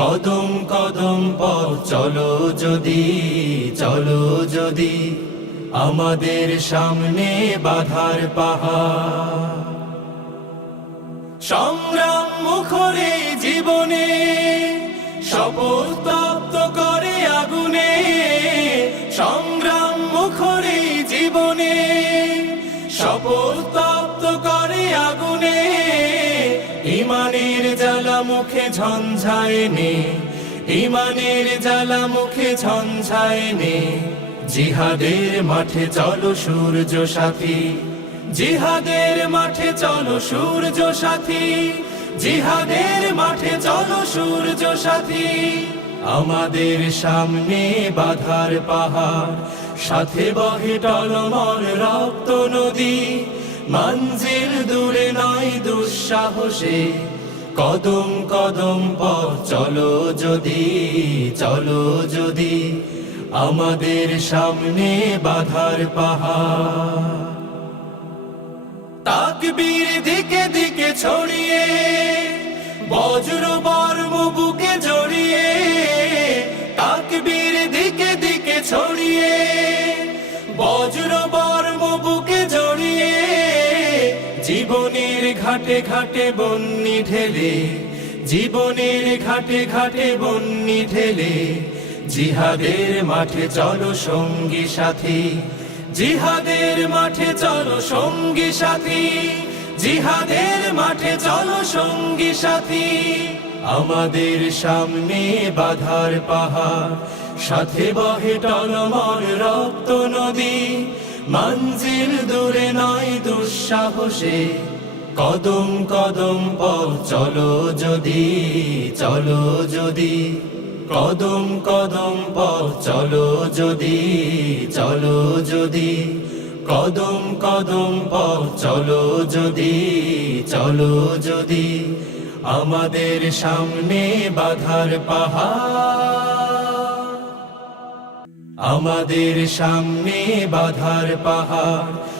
কদম কদম পথ চলো যদি চলো যদি, আমাদের সামনে বাধার পাহাড়। সংগ্রাম মুখরে জীবনে, শপথ তপ্ত করে আগুনে। সংগ্রাম মুখরে জীবনে, শপথ তপ্ত করে আগুনে। জ্বালা মুখে ঝঞ্ঝায় নে। ইমানের জ্বালা মুখে ঝঞ্ঝায় নে। জিহাদের মাঠে চলো সূর্য সাথী। জিহাদের মাঠে চলো সূর্য সাথী। জিহাদের মাঠে চলো সূর্য সাথী। আমাদের সামনে বাধার পাহাড়, সাথে বহে টলমল রক্ত নদী। মঞ্জিল দূরে নয় দুঃসাহসে কদম কদম পথ, চলো যদি চলো যদি আমাদের সামনে বাধার পাহাড়। তাকবীর দিকে দিকে ছড়িয়ে ঘাটে ঘাটে বন্নি ঢেলে, জীবনের ঘাটে ঘাটে বন্নি ঢেলে, জিহাদের মাঠে চলো সঙ্গী সাথী, জিহাদের মাঠে চলো সঙ্গী সাথী, জিহাদের মাঠে চলো সঙ্গী সাথী। আমাদের সামনে বাধার পাহাড়, সাথে বহে টলমল রক্ত নদী মঞ্জিল দূরে নয় দুঃসাহসে কদম কদম পথ, চলো যদি চলো যদি। কদম কদম পথ, চলো যদি চলো যদি। কদম কদম পথ, চলো যদি চলো যদি। আমাদের সামনে বাধার পাহাড়। আমাদের সামনে বাধার পাহাড়।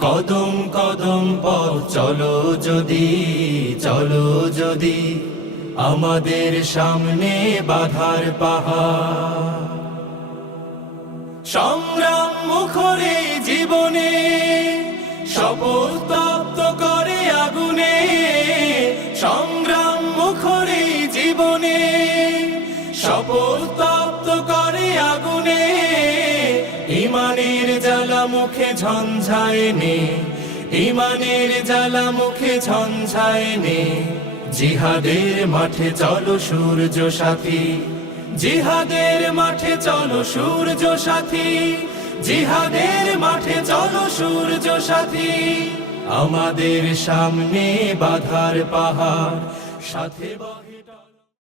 কদম কদম পথ চলো যদি চলো যদি, আমাদের সামনে বাধার পাহাড়। সংগ্রাম মুখরে জীবনে, শপথ তপ্ত করে আগুনে। সংগ্রাম মুখরে জীবনে, শপথ জ্বালা মুখে ঝঞ্ঝায় নে ইমানের জ্বালা মুখে ঝঞ্ঝায় নে। জিহাদের মাঠে চলো সূর্য সাথী, জিহাদের মাঠে চলো সূর্য সাথী, জিহাদের মাঠে চলো সূর্য সাথী। আমাদের সামনে বাধার পাহাড়, সাথে বহে